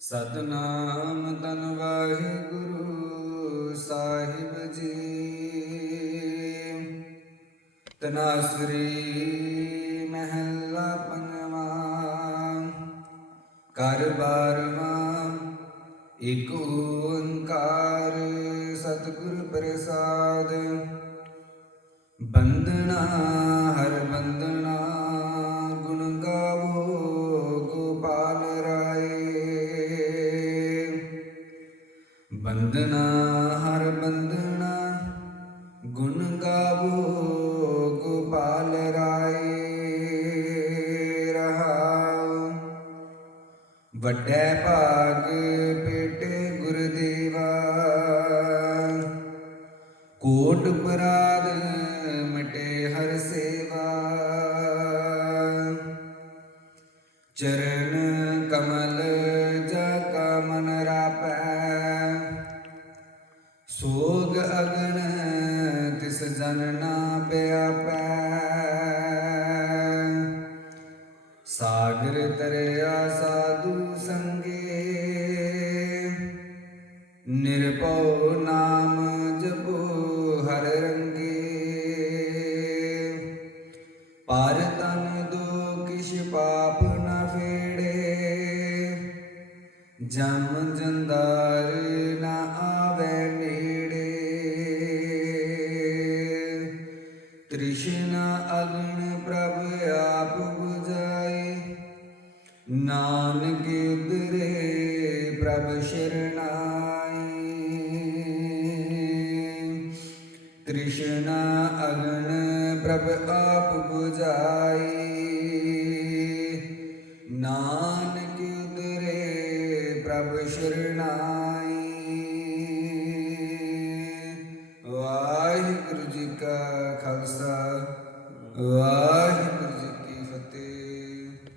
ਸਤਨਾਮ ਤਨ ਵਾਹਿਗੁਰੂ ਸਾਹਿਬ ਜੀ। ਤਨਾਸਰੀ ਮਹਿਲਾ ਪੰਜਵਾ ਕਰ ਬਾਰਵਾ, ਇਕ ਓੰਕਾਰ ਸਤਿਗੁਰ ਪ੍ਰਸਾਦ। ਬੰਦਨਾ ਹਰ ਬੰਦਨਾ ਗੁਣ ਗਾਵੋ, ਗੋਪਾਲ ਰਾਏ। ਬੰਦਨਾ ਹਰ ਬੰਦਨਾ ਗੁਣ ਗਾਵੋ, ਗੋਪਾਲ ਰਾਏ, ਰਹਾਉ। ਵੱਡੇ ਭਾਗ ਪੇਟੇ ਗੁਰਦੇਵਾ ਕੋਟ ਪਰਾਦ ਮਟੇ ਹਰ ਸੇਵਾ। ਚਰਨ ਕਮਲ ਸੋਗ ਅਗਨ ਤਿਸ ਜਨ ਨਾ ਪਿਆਪੈ। ਸਾਗਰ ਤਰਿਆ ਸਾਧੂ ਸੰਗੇ, ਨਿਰਭਉ ਨਾਮ ਜਪੋ ਹਰ ਰੰਗੇ। ਪਰ ਤਨ ਦੋ ਕਿਛ ਪਾਪ ਨਾ ਫੇੜੇ, ਜਮ ਜੰਦਾਰ ਨ ਨਾਨਕ ਉਦਰੇ ਪ੍ਰਭ ਸ਼ਰਨਾਈ। ਤ੍ਰਿਸ਼ਨਾ ਅਗਨ ਪ੍ਰਭ ਆਪ 부ਜਾਈ ਨਾਨਕ ਉਦਰੇ ਪ੍ਰਭ ਸ਼ਰਨਾਈ। ਵਾਹਿਗੁਰੂ ਜੀ ਕਾ ਖਾਲਸਾ। ਵਾਹਿਗੁਰੂ